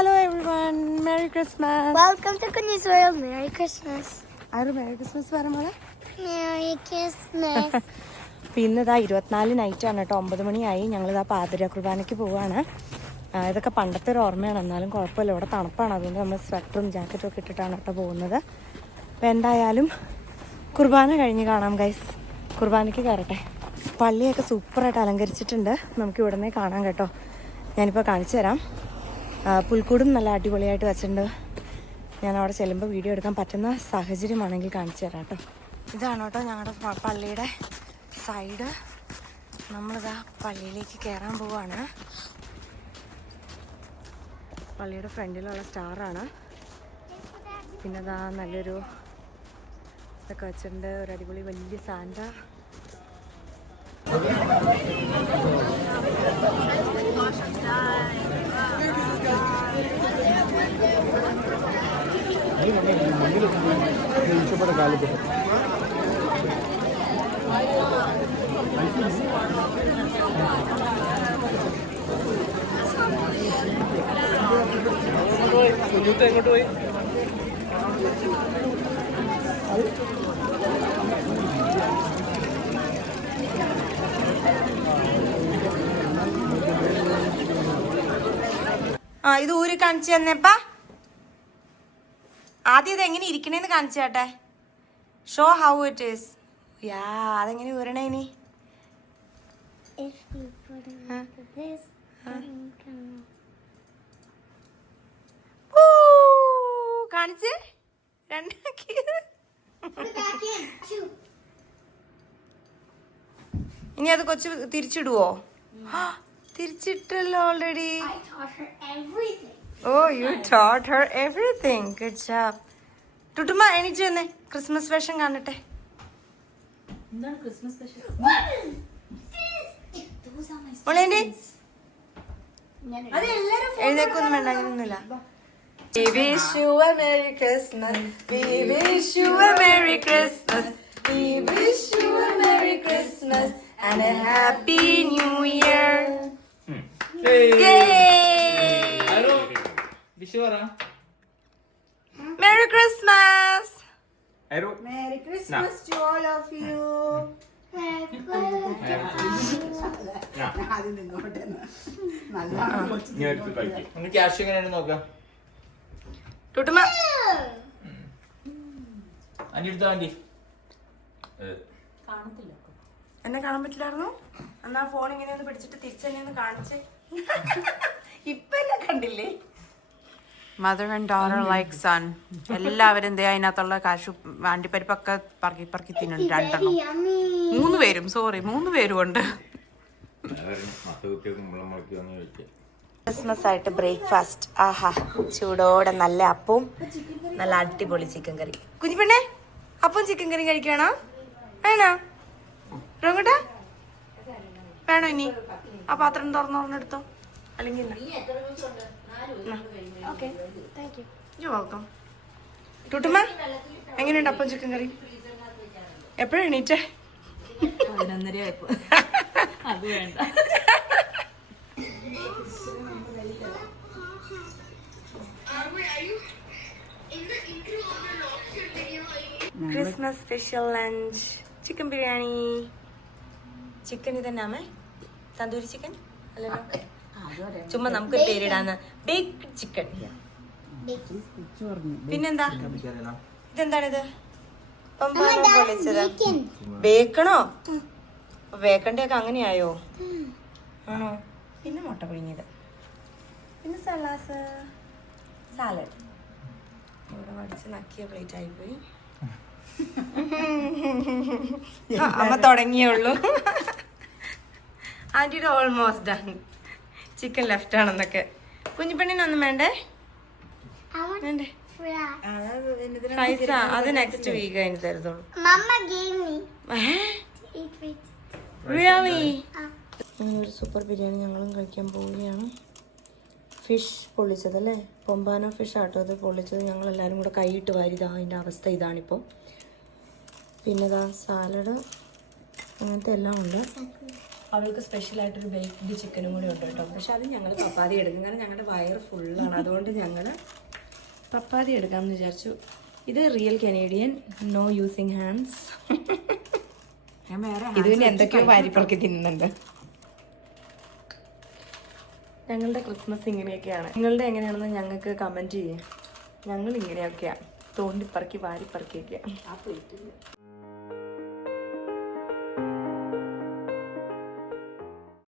Hello everyone, Merry Christmas. Welcome to Kuny's World. Merry Christmas. ആരും Merry Christmas പറയുമ്പോൾ Merry Christmas. പിന്നെ ഇതാ 24 നൈറ്റാണ് കേട്ടോ, 9 മണിയായി. ഞങ്ങളിതാ പാതിര കുർബാനയ്ക്ക് പോവുകയാണ്. ഇതൊക്കെ പണ്ടത്തെ ഒരു ഓർമ്മയാണ്, എന്നാലും കുഴപ്പമില്ല. ഇവിടെ തണുപ്പാണ്, അതുകൊണ്ട് നമ്മൾ സ്വെറ്ററും ജാക്കറ്റും ഒക്കെ ഇട്ടിട്ടാണ് കേട്ടോ പോകുന്നത്. അപ്പോൾ എന്തായാലും കുർബാന കഴിഞ്ഞ് കാണാം ഗൈസ്. കുർബാനയ്ക്ക് കയറട്ടെ. പള്ളിയൊക്കെ സൂപ്പറായിട്ട് അലങ്കരിച്ചിട്ടുണ്ട്, നമുക്ക് ഇവിടെ നിന്ന് കാണാം കേട്ടോ. ഞാനിപ്പോൾ കാണിച്ചു തരാം. പുൽക്കൂടും നല്ല അടിപൊളിയായിട്ട് വെച്ചിട്ടുണ്ട്. ഞാൻ അവിടെ ചെല്ലുമ്പോൾ വീഡിയോ എടുക്കാൻ പറ്റുന്ന സാഹചര്യമാണെങ്കിൽ കാണിച്ചു തരാം കേട്ടോ. ഇതാണ് കേട്ടോ ഞങ്ങളുടെ പള്ളിയുടെ സൈഡ്. നമ്മളിതാ പള്ളിയിലേക്ക് കയറാൻ പോവാണ്. പള്ളിയുടെ ഫ്രണ്ടിലുള്ള സ്റ്റാറാണ്. പിന്നെ ഇതാ നല്ലൊരു ഇതൊക്കെ വെച്ചിട്ടുണ്ട്, ഒരു അടിപൊളി വലിയ സാന്റ. എങ്ങോട്ട് പോയി? ഇത് ഊരി കാണിച്ചു തന്നെപ്പാ. ആദ്യം ഇത് എങ്ങനെ ഇരിക്കണേന്ന് കാണിച്ചു കേട്ടെ. Show how it is. Yeah, അതെങ്ങനെ ഊരണേ ഇനി? കാണിച്ച് രണ്ടാക്കി. ഇനി അത് കൊച്ചു തിരിച്ചിടുവോ? തിരിച്ചിട്ടല്ലോ already. Oh, you taught her everything. Good job. ടുട്ടുമ്മ എണീറ്റ് വന്നേ, ക്രിസ്മസ് വേഷം കാണട്ടെ. എന്താണ് ക്രിസ്മസ് സ്പെഷ്യൽ? എഴുന്നേക്കൊന്നും വേണ്ട, അങ്ങനെയൊന്നുമില്ല. We wish you a Merry Christmas. We wish you a Merry Christmas. We wish you a Merry Christmas and a Happy New Year. Yay! Vishu പറ. Merry Christmas. Merry Christmas to all of you. Cash എങ്ങനെയാണ് നോക്കാം. ടുട്ടുമ്മ അനിടുത്ത anti കാണത്തില്ല. എന്നെ കാണാൻ പറ്റില്ലായിരുന്നു. എന്നാ phone ഇങ്ങനെ ഒന്ന് പിടിച്ചിട്ട് തിരിച്ചെന്നെ ഒന്ന് കാണിച്ചേ. ഇപ്പൊ എന്നെ കണ്ടില്ലേ? Mother and daughter like son. എല്ലാവരും ദേ അതിനകത്തുള്ള കാശു അണ്ടിപ്പരിപ്പൊക്കെ പറക്കി പറക്കി തിന്നുന്നുണ്ട്. 2 3 പേരും, സോറി 3 പേരും ഉണ്ട്. ക്രിസ്മസ് ആയിട്ട് ബ്രേക്ക്ഫാസ്റ്റ്. ആഹാ, ചൂടോടെ നല്ല അപ്പവും നല്ല അടിപൊളി ചിക്കൻ കറി. കുഞ്ഞിപ്പെണ്ണെ, അപ്പവും ചിക്കൻ കറിയും കഴിക്കണോ? വേണോ റോങ്ങട്ടാ? വേണോ? ഇനി ആ പാത്രം തുറന്നെടുത്തോ, അല്ലെങ്കിൽ വെൽക്കം. ടുട്ടുമ്മ എങ്ങനെയുണ്ട് അപ്പം ചിക്കൻ കറി? എപ്പോഴും എണീറ്റേ? 11:30 അത് വേണ്ട. Christmas special lunch chicken biryani. Chicken ഇതന്നാമേ തന്തൂരി ചിക്കൻ അല്ലല്ലോ, ചുമ്മാ നമുക്ക് പേരിടാന്ന്. Baked chicken. പിന്നെന്താ ഇതെന്താണിത്? പമ്പാരം പൊളിച്ചത്. ബേക്കണോ? ബേക്കണ്ടൊക്കെ അങ്ങനെയായോ? ആണോ? പിന്നെ മുട്ട പിഴിഞ്ഞത്, പിന്നെ സാലഡ്. ഇവിടെ വടിച്ച് നക്കിയ പ്ലേറ്റ് ആയിപ്പോയി. അമ്മ തുടങ്ങിയുള്ളൂ. ആന്റിയുടെ ഓൾമോസ്റ്റ് ഡൺ. ചിക്കൻ ലെഫ്റ്റ് ആണെന്നൊക്കെ. കുഞ്ഞിപ്പെണ്ണിനൊന്നും വേണ്ടേ? വേണ്ടേ? ഫ്രൈസാ, അത് നെക്സ്റ്റ് വീക്ക് അതിന് തരുന്നുള്ളൂ. ഒരു സൂപ്പർ ബിരിയാണി ഞങ്ങളും കഴിക്കാൻ പോവുകയാണ്. ഫിഷ് പൊള്ളിച്ചതല്ലേ, പൊമ്പാനോ ഫിഷ് ആട്ടോ അത് പൊള്ളിച്ചത്. ഞങ്ങളെല്ലാവരും കൂടെ കൈയിട്ട് വാരിതാ, അതിൻ്റെ അവസ്ഥ ഇതാണിപ്പോൾ. പിന്നെ ഇതാ സാലഡ്, അങ്ങനത്തെ എല്ലാം ഉണ്ട്. അവൾക്ക് സ്പെഷ്യലായിട്ടൊരു ബേക്ക്ഡ് ചിക്കനും കൂടെ ഉണ്ട് കേട്ടോ. പക്ഷെ അത് ഞങ്ങൾ പപ്പാതി എടുക്കും, കാരണം ഞങ്ങളുടെ വയറ് ഫുള്ളാണ്. അതുകൊണ്ട് ഞങ്ങൾ പപ്പാതി എടുക്കാമെന്ന് വിചാരിച്ചു. ഇത് real Canadian, no using hands. ഞാൻ വേറെ ഇത് പിന്നെ എന്തൊക്കെയോ വാരിപ്പറക്കി തിന്നുന്നുണ്ട്. ഞങ്ങളുടെ ക്രിസ്മസ് ഇങ്ങനെയൊക്കെയാണ്. നിങ്ങളുടെ എങ്ങനെയാണെന്ന് ഞങ്ങൾക്ക് കമൻറ്റ് ചെയ്യേ. ഞങ്ങൾ ഇങ്ങനെയൊക്കെയാണ്, തോണ്ടിപ്പറക്കി വാരിപ്പറക്കിയൊക്കെയാണ്.